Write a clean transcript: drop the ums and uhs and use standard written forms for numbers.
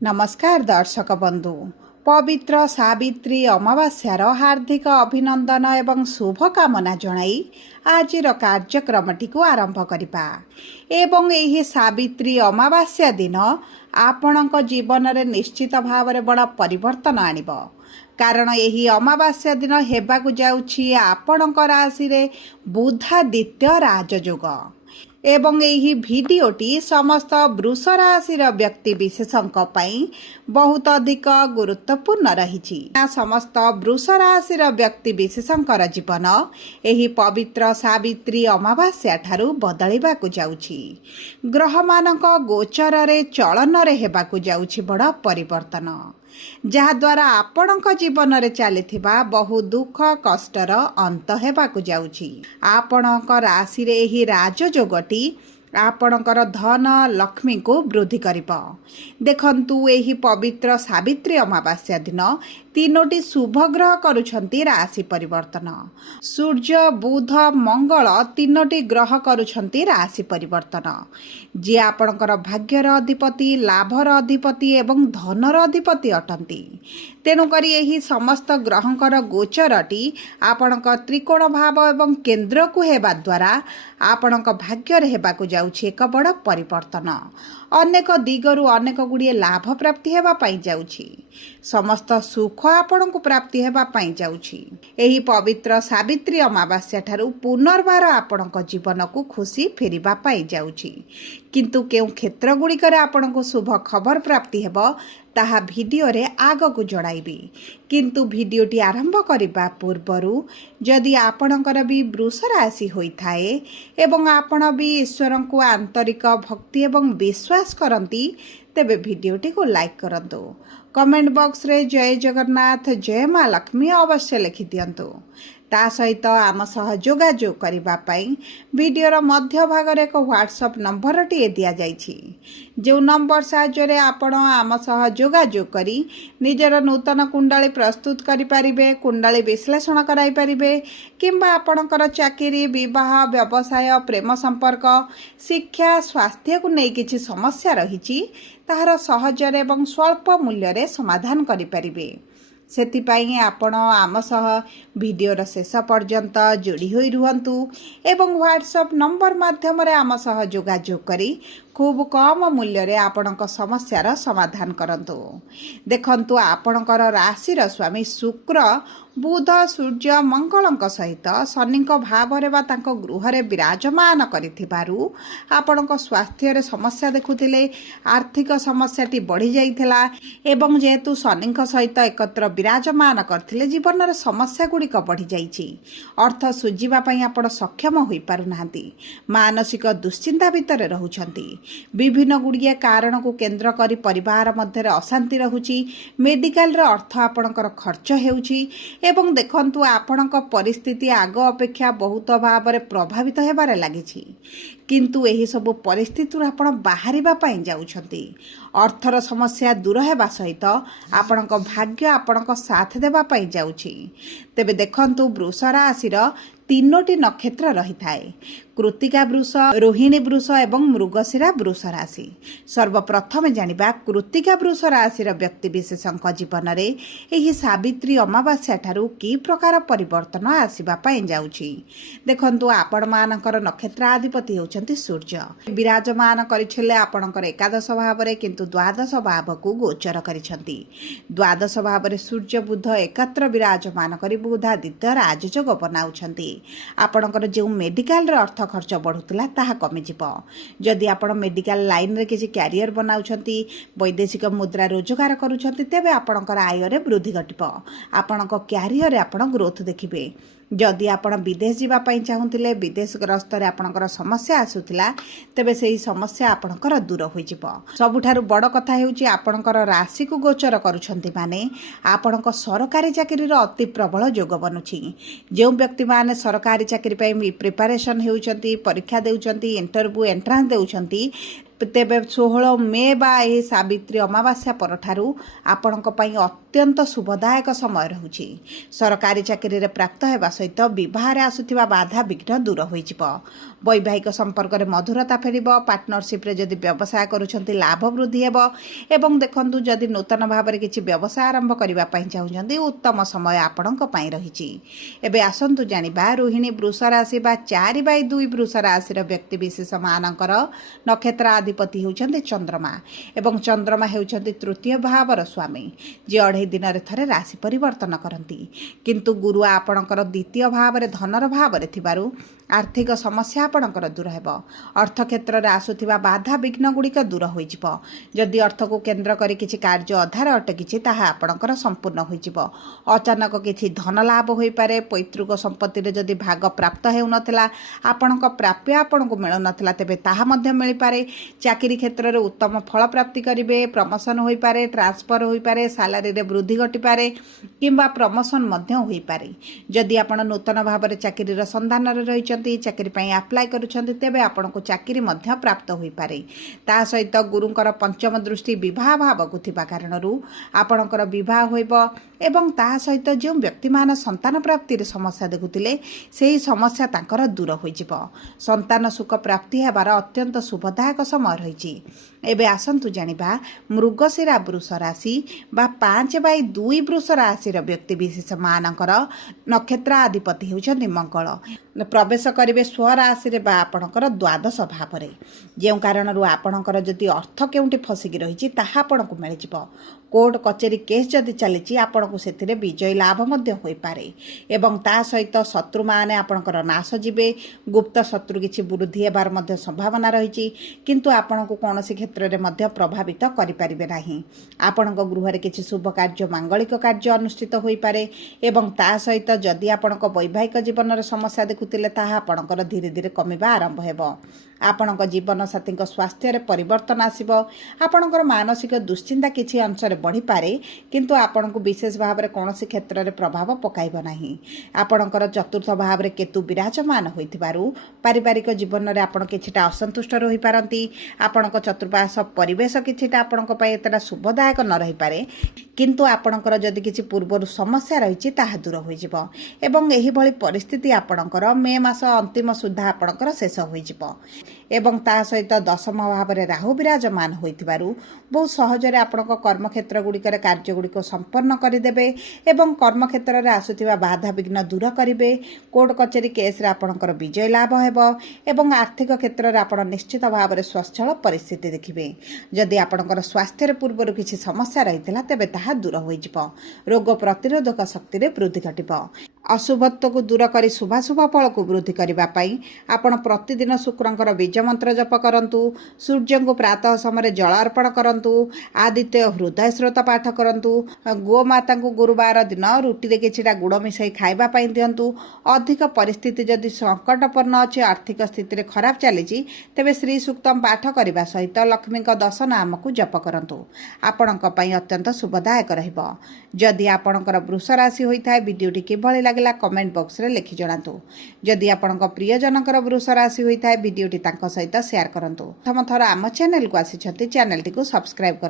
नमस्कार दर्शक बंधु पवित्र सावित्री अमावास्यार हार्दिक अभिनंदन एवं शुभकामना जणाई आजिर कार्यक्रमटी को आरंभ करिबा एवं एही सावित्री अमावास्या दिन आपणक जीवन रे निश्चित भाव रे बड़ा परिवर्तन आनिब। कारण एही अमावास्या दिन हेबाकु जाउछि आपणक राशि रे बुधादित्य राजयोग एवं यही भिडियोटी समस्त वृष राशिर व्यक्ति विशेषଙ୍କ ପାଇଁ बहुत अधिक गुरुत्वपूर्ण रही। समस्त वृष राशिर व्यक्ति विशेषଙ୍କର जीवन एही पवित्र सावित्री अमावास्या ठारू बदलिबाकु जाउछि। ग्रहमानक गोचରରେ चलନରେ हेबाकु जाउछि बड़ परिवर्तन, जहाद्वारा आपणक जीवन रे चलिथिबा बहु दुख कष्टर अंत हेबाकु जाउछि। आपणक राशि रे एही राजयोगटी आपणकर धन लक्ष्मी को वृद्धि करिब। देखंतु एही पवित्र सावित्री अमावास्या दिन तीनोटी शुभ ग्रह करुछंती राशि परिवर्तन। सूर्य बुध मंगल तीनोटी ग्रह करुछंती राशि परिवर्तन, जे आपणकर भाग्यर अधिपति लाभर अधिपति एवं धनर अधिपति अटंती। तेणुकरी एही समस्त ग्रहंकर गोचरटी आपणक त्रिकोण भाव एवं केंद्र को हेबा द्वारा आपणक भाग्यर हेबाकु जाउछि एक बड़ परिवर्तन। अनेक दिगरु अनेक गुड़िए लाभ प्राप्ति हेबा पाई जाउछि। समस्त सुख आपणकु प्राप्ति हेबा पाई जाउछि। एही पवित्र सावित्री अमावास्या ठारू पुनर्बार आपणक जीवन को खुशी फेरिबा पाई जाउछि। किंतु केउ क्षेत्र गुड़िकर आपणकु शुभ खबर प्राप्ति हेबो ताहा भिडियो रे आगकु जणाइबी। किंतु भिडियोटी आरंभ करिबा पूर्वरु जदि आपणकर भी वृष राशि होइथाए एवं आपण भी ईश्वर को आंतरिक भक्ति एवं विश्वास करंती तेबे भिडियोटी को लाइक करंतु। कमेंट बॉक्स रे जय जगन्नाथ जय माँ लक्ष्मी अवश्य लिखि दियंतु। ता सहित आम सह जोगाजोग करिबा पई वीडियोर मध्य भाग रे एक व्हाट्सएप नंबर टी दिया जाइछि। जो नंबर साहाय्य आपण आम सह जोगाजोग करी निजर नूतन कुंडली प्रस्तुत करि परिबे, कुंडली विश्लेषण कराई परिबे, किंबा आपणकर चाकरी विवाह व्यवसाय प्रेम संपर्क शिक्षा स्वास्थ्य को नहीं किछि समस्या रहिछि ताहार सहजर एवं स्वल्प मूल्य रे समाधान करि परिबे। सेतिपाई आपण आम सह वीडियोर शेष पर्यंत जोड़ी होई रुहंतु एवं व्हाट्सएप नंबर माध्यम रे आम सह जोगाजोग करी खूब कम मूल्य रे आपणक समस्यार समाधान करंतु। देखंतु आपणकर राशिर स्वामी शुक्र बुध सूर्य मंगलक सहित शनिक भाव रे बा तांको गृह रे विराजमान करिथिबारु आपणक स्वास्थ्य रे समस्या देखुथिले, आर्थिक समस्याटी बढ़ी जाइथिला एवं जेहेतु शनिक सहित एकत्र विराजमान करथिले जीवन रे समस्या गुड़िक बढ़ी जाइछि। अर्थ सुझिबा पई आपण सक्षम होई पारु नाहंती, मानसिक दुश्चिंता भितर रहुछंती। विभिन्न गुड़िए कारण को केंद्र करी परिवार मध्य अशांति रहुछि। मेडिकल रे अर्थ आपणकर खर्च हेउछि एवं देखंतु आपणक परिस्थिति आग अपेक्षा बहुत भाव रे प्रभावित हेबारे लागिछि। किंतु एही सब परिस्थिति आपण बाहरिबा पई जाउछंती। अर्थर समस्या दूर हेबा सहित आपणक भाग्य आपणक साथ देबा पई जाउछि। तेबे देखंतु वृष राशिर तीनोटी नक्षत्र रही थाए, कृत्तिका वृष, रोहिणी वृष एवं मृगशिरा वृष राशि। सर्वप्रथम जानिबा कृत्तिका वृष राशिर व्यक्ति विशेषଙ୍କ जीवन रे एही सावित्री अमावास्या ठारू की प्रकार परिवर्तन आसीबा पई जाउछि। देखंतु आपण मानकर नक्षत्र अधिपति होचंती सूर्य, विराजमान करिछले आपणकर एकादश भाव रे किंतु द्वादश भाव को गोचर करिछंती। द्वादश भाव रे सूर्य बुध एकत्र विराजमान करी बुधादित्य राजयोग बनाउछंती। आपणकर जो मेडिकल रे अर्थ खर्च बढ़ुतला ताहा कमी जिवो। जदि आपण मेडिकल लाइन रे किछि कैरियर बनाउछंती, वैदेशिक मुद्रा रोजगार करूछंती, तेबे आपणकर आय रे वृद्धि घटिबो। आपणक कैरियर रे आपण ग्रोथ देखिबे। जदि आपण विदेश जीवा पई चाहुतिले, विदेश ग्रस्त रे आपणकर समस्या आसुतिला, तेबे सेही समस्या आपणकर दूर होई जिवो। सबुठारु बड़ कथा हेउची आपणकर राशि को गोचर करूछंती माने आपणक सरकारी चाकरी रो अति प्रबल योग बनुछि। जे व्यक्ति माने सरकारी चाकरी पई प्रिपरेशन हेउचंती, परीक्षा देउचंती, इंटरव्यू एंट्रांस देउचंती, ତେବେ 16 ମେ ବା ଏହି ସାବିତ୍ରୀ ଅମାବାସ୍ୟା ପରଠାରୁ ଆପଣଙ୍କ ପାଇଁ ଅତ୍ୟନ୍ତ ଶୁଭଦାୟକ ସମୟ ରହୁଛି। ସରକାରୀ ଚାକିରିରେ ପ୍ରାପ୍ତ ହେବା ସହିତ ବିବାହରେ ଆସୁଥିବା ବାଧା ବିଘ୍ନ ଦୂର ହୋଇଯିବ। ବୈବାହିକ ସମ୍ପର୍କରେ ମଧୁରତା ଫେରିବ। ପାର୍ଟନରସିପ୍ରେ ଯଦି ବ୍ୟବସାୟ କରୁଛନ୍ତି ଲାଭ ବୃଦ୍ଧି ହେବ। ଏବଂ ଦେଖନ୍ତୁ, ଯଦି ନୂତନ ଭାବରେ କିଛି ବ୍ୟବସାୟ ଆରମ୍ଭ କରିବା ପାଇଁ ଚାହୁଁଛନ୍ତି ଉତ୍ତମ ସମୟ ଆପଣଙ୍କ ପାଇଁ ରହିଛି। ଏବେ ଆସନ୍ତୁ ଜାଣିବା ରୋହିଣୀ ବୃଷ ରାଶି ବା 4/2 ବୃଷ ରାଶିର ବ୍ୟକ୍ତିବିଶେଷ ମାନଙ୍କର ନକ୍ଷତ୍ର ଅଧିପତି ହେଉଛନ୍ତି ଚନ୍ଦ୍ରମା ଏବଂ ଚନ୍ଦ୍ରମା ହେଉଛନ୍ତି ତୃତୀୟ ଭାବର ସ୍ୱାମୀ, ଯିଏ 2.5 ଦିନରେ ଥରେ ରାଶି ପରିବର୍ତ୍ତନ କରନ୍ତି। କିନ୍ତୁ ଗୁରୁ ଆପଣଙ୍କର ଦ୍ୱିତୀୟ ଭାବରେ ଧନର ଭାବରେ ଥିବାରୁ ଆର୍ଥିକ ସମସ୍ୟା ଆପଣଙ୍କର ଦୂର ହେବ। ଅର୍ଥ କ୍ଷେତ୍ରରେ ଆସୁଥିବା ବାଧା ବିଘ୍ନ ଗୁଡ଼ିକ ଦୂର ହୋଇଯିବ। ଯଦି ଅର୍ଥକୁ କେନ୍ଦ୍ର କରି କିଛି କାର୍ଯ୍ୟ ଅଧାରେ ଅଟକିଛି ତାହା ଆପଣଙ୍କର ସମ୍ପୂର୍ଣ୍ଣ ହୋଇଯିବ। ଅଚାନକ କିଛି ଧନ ଲାଭ ହୋଇପାରେ। ପୈତୃକ ସମ୍ପତ୍ତିରେ ଯଦି ଭାଗ ପ୍ରାପ୍ତ ହେଉନଥିଲା, ଆପଣଙ୍କ ପ୍ରାପ୍ୟ ଆପଣଙ୍କୁ ମିଳୁନଥିଲା, ତେବେ ତାହା ମଧ୍ୟ ମିଳିପାରେ। ଚାକିରି କ୍ଷେତ୍ରରେ ଉତ୍ତମ ଫଳ ପ୍ରାପ୍ତି କରିବେ। ପ୍ରମୋସନ୍ ହୋଇପାରେ, ଟ୍ରାନ୍ସଫର ହୋଇପାରେ, ସାଲାରୀରେ ବୃଦ୍ଧି ଘଟିପାରେ କିମ୍ବା ପ୍ରମୋସନ୍ ମଧ୍ୟ ହୋଇପାରେ। ଯଦି ଆପଣ ନୂତନ ଭାବରେ ଚାକିରିର ସନ୍ଧାନରେ ରହିଛନ୍ତି, ଚାକିରି ପାଇଁ ଆପ୍ଲାଏ କରୁଛନ୍ତି, ତେବେ ଆପଣଙ୍କୁ ଚାକିରି ମଧ୍ୟ ପ୍ରାପ୍ତ ହୋଇପାରେ। ତା ସହିତ ଗୁରୁଙ୍କର ପଞ୍ଚମ ଦୃଷ୍ଟି ବିବାହ ଭାବକୁ ଥିବା କାରଣରୁ ଆପଣଙ୍କର ବିବାହ ହୋଇବ ଏବଂ ତାହା ସହିତ ଯେଉଁ ବ୍ୟକ୍ତିମାନେ ସନ୍ତାନ ପ୍ରାପ୍ତିରେ ସମସ୍ୟା ଦେଖୁଥିଲେ ସେହି ସମସ୍ୟା ତାଙ୍କର ଦୂର ହୋଇଯିବ। ସନ୍ତାନ ସୁଖ ପ୍ରାପ୍ତି ହେବାର ଅତ୍ୟନ୍ତ ଶୁଭଦାୟକ ସମୟ ରହିଛି। ଏବେ ଆସନ୍ତୁ ଜାଣିବା ମୃଗଶିରା ବୃଷ ରାଶି ବା 5/2 ବୃଷ ରାଶିର ବ୍ୟକ୍ତିବିଶେଷ ମାନଙ୍କର ନକ୍ଷତ୍ର ଅଧିପତି ହେଉଛନ୍ତି ମଙ୍ଗଳ। ପ୍ରବେଶ କରିବେ ସ୍ୱରାଶିରେ ବା ଆପଣଙ୍କର ଦ୍ୱାଦଶ ଭାବରେ। ଯେଉଁ କାରଣରୁ ଆପଣଙ୍କର ଯଦି ଅର୍ଥ କେଉଁଠି ଫସିକି ରହିଛି ତାହା ଆପଣଙ୍କୁ ମିଳିଯିବ। କୋର୍ଟ କଚେରୀ କେସ୍ ଯଦି ଚାଲିଛି ଆପଣଙ୍କୁ ସେଥିରେ ବିଜୟ ଲାଭ ମଧ୍ୟ ହୋଇପାରେ ଏବଂ ତା ସହିତ ଶତ୍ରୁମାନେ ଆପଣଙ୍କର ନାଶ ଯିବେ। ଗୁପ୍ତ ଶତ୍ରୁ କିଛି ବୃଦ୍ଧି ହେବାର ମଧ୍ୟ ସମ୍ଭାବନା ରହିଛି, କିନ୍ତୁ ଆପଣଙ୍କୁ କୌଣସି କ୍ଷେତ୍ରରେ ମଧ୍ୟ ପ୍ରଭାବିତ କରିପାରିବେ ନାହିଁ। ଆପଣଙ୍କ ଗୃହରେ କିଛି ଶୁଭ କାର୍ଯ୍ୟ, ମାଙ୍ଗଳିକ କାର୍ଯ୍ୟ ଅନୁଷ୍ଠିତ ହୋଇପାରେ ଏବଂ ତା ସହିତ ଯଦି ଆପଣଙ୍କ ବୈବାହିକ ଜୀବନର ସମସ୍ୟା ଦେଖୁଥିଲେ ତାହା ଆପଣଙ୍କର ଧୀରେ ଧୀରେ କମିବା ଆରମ୍ଭ ହେବ। ଆପଣଙ୍କ ଜୀବନସାଥୀଙ୍କ ସ୍ୱାସ୍ଥ୍ୟରେ ପରିବର୍ତ୍ତନ ଆସିବ। ଆପଣଙ୍କର ମାନସିକ ଦୁଶ୍ଚିନ୍ତା କିଛି ଅଂଶରେ ବଢ଼ିପାରେ, କିନ୍ତୁ ଆପଣଙ୍କୁ ବିଶେଷ ଭାବରେ କୌଣସି କ୍ଷେତ୍ରରେ ପ୍ରଭାବ ପକାଇବ ନାହିଁ। ଆପଣଙ୍କର ଚତୁର୍ଥ ଭାବରେ କେତୁ ବିରାଜମାନ ହୋଇଥିବାରୁ ପାରିବାରିକ ଜୀବନରେ ଆପଣ କିଛିଟା ଅସନ୍ତୁଷ୍ଟ ରହିପାରନ୍ତି। ଆପଣଙ୍କ ଚତୁଃପାର୍ଶ୍ୱ ପରିବେଶ କିଛିଟା ଆପଣଙ୍କ ପାଇଁ ଏତେଟା ଶୁଭଦାୟକ ନ ରହିପାରେ, କିନ୍ତୁ ଆପଣଙ୍କର ଯଦି କିଛି ପୂର୍ବରୁ ସମସ୍ୟା ରହିଛି ତାହା ଦୂର ହୋଇଯିବ ଏବଂ ଏହିଭଳି ପରିସ୍ଥିତି ଆପଣଙ୍କର ମେ ମାସ ଅନ୍ତିମ ସୁଦ୍ଧା ଆପଣଙ୍କର ଶେଷ ହୋଇଯିବ। ଏବଂ ତା ସହିତ ଦଶମ ଭାବରେ ରାହୁ ବିରାଜମାନ ହୋଇଥିବାରୁ ବହୁତ ସହଜରେ ଆପଣଙ୍କ କର୍ମକ୍ଷେତ୍ର ଗୁଡ଼ିକରେ କାର୍ଯ୍ୟଗୁଡ଼ିକ ସମ୍ପନ୍ନ କରିଦେବେ ଏବଂ କର୍ମକ୍ଷେତ୍ରରେ ଆସୁଥିବା ବାଧାବିଘ୍ନ ଦୂର କରିବେ। କୋର୍ଟ କଚେରୀ କେସ୍ରେ ଆପଣଙ୍କର ବିଜୟ ଲାଭ ହେବ ଏବଂ ଆର୍ଥିକ କ୍ଷେତ୍ରରେ ଆପଣ ନିଶ୍ଚିତ ଭାବରେ ସ୍ୱଚ୍ଛଳ ପରିସ୍ଥିତି ଦେଖିବେ। ଯଦି ଆପଣଙ୍କର ସ୍ୱାସ୍ଥ୍ୟରେ ପୂର୍ବରୁ କିଛି ସମସ୍ୟା ରହିଥିଲା ତେବେ ତାହା ଦୂର ହୋଇଯିବ। ରୋଗ ପ୍ରତିରୋଧକ ଶକ୍ତିରେ ବୃଦ୍ଧି ଘଟିବ। ଅଶୁଭତ୍ୱକୁ ଦୂର କରି ଶୁଭାଶୁଭ ଫଳକୁ ବୃଦ୍ଧି କରିବା ପାଇଁ ଆପଣ ପ୍ରତିଦିନ ଶୁକ୍ରଙ୍କର ବୀଜ ମନ୍ତ୍ର ଜପ କରନ୍ତୁ। ସୂର୍ଯ୍ୟଙ୍କୁ ପ୍ରାତଃ ସମୟରେ ଜଳ ଅର୍ପଣ କରନ୍ତୁ। ଆଦିତ୍ୟ ହୃଦୟ ସ୍ରୋତ ପାଠ କରନ୍ତୁ। ଗୋମାତାଙ୍କୁ ଗୁରୁବାର ଦିନ ରୁଟିରେ କିଛିଟା ଗୁଡ଼ ମିଶାଇ ଖାଇବା ପାଇଁ ଦିଅନ୍ତୁ। ଅଧିକ ପରିସ୍ଥିତି ଯଦି ସଙ୍କଟପୂର୍ଣ୍ଣ ଅଛି, ଆର୍ଥିକ ସ୍ଥିତିରେ ଖରାପ ଚାଲିଛି, ତେବେ ଶ୍ରୀ ସୂକ୍ତମ ପାଠ କରିବା ସହିତ ଲକ୍ଷ୍ମୀଙ୍କ 10 ନାମକୁ ଜପ କରନ୍ତୁ। ଆପଣଙ୍କ ପାଇଁ ଅତ୍ୟନ୍ତ ଶୁଭଦାୟକ ରହିବ। ଯଦି ଆପଣଙ୍କର ବୃଷ ରାଶି ହୋଇଥାଏ, ଭିଡ଼ିଓଟି କିଭଳି ଲାଗିଲା କମେଣ୍ଟ ବକ୍ସରେ ଲେଖି ଜଣାନ୍ତୁ। ଯଦି ଆପଣଙ୍କ ପ୍ରିୟଜନଙ୍କର ବୃଷ ରାଶି ହୋଇଥାଏ, ଭିଡ଼ିଓଟି ତାଙ୍କ ସହିତ ସେୟାର କରନ୍ତୁ। ପ୍ରଥମ ଥର ଆମ ଚ୍ୟାନେଲକୁ ଆସିଛନ୍ତି, ଚ୍ୟାନେଲଟିକୁ ସବସ୍କ୍ରାଇବ୍ କରନ୍ତୁ।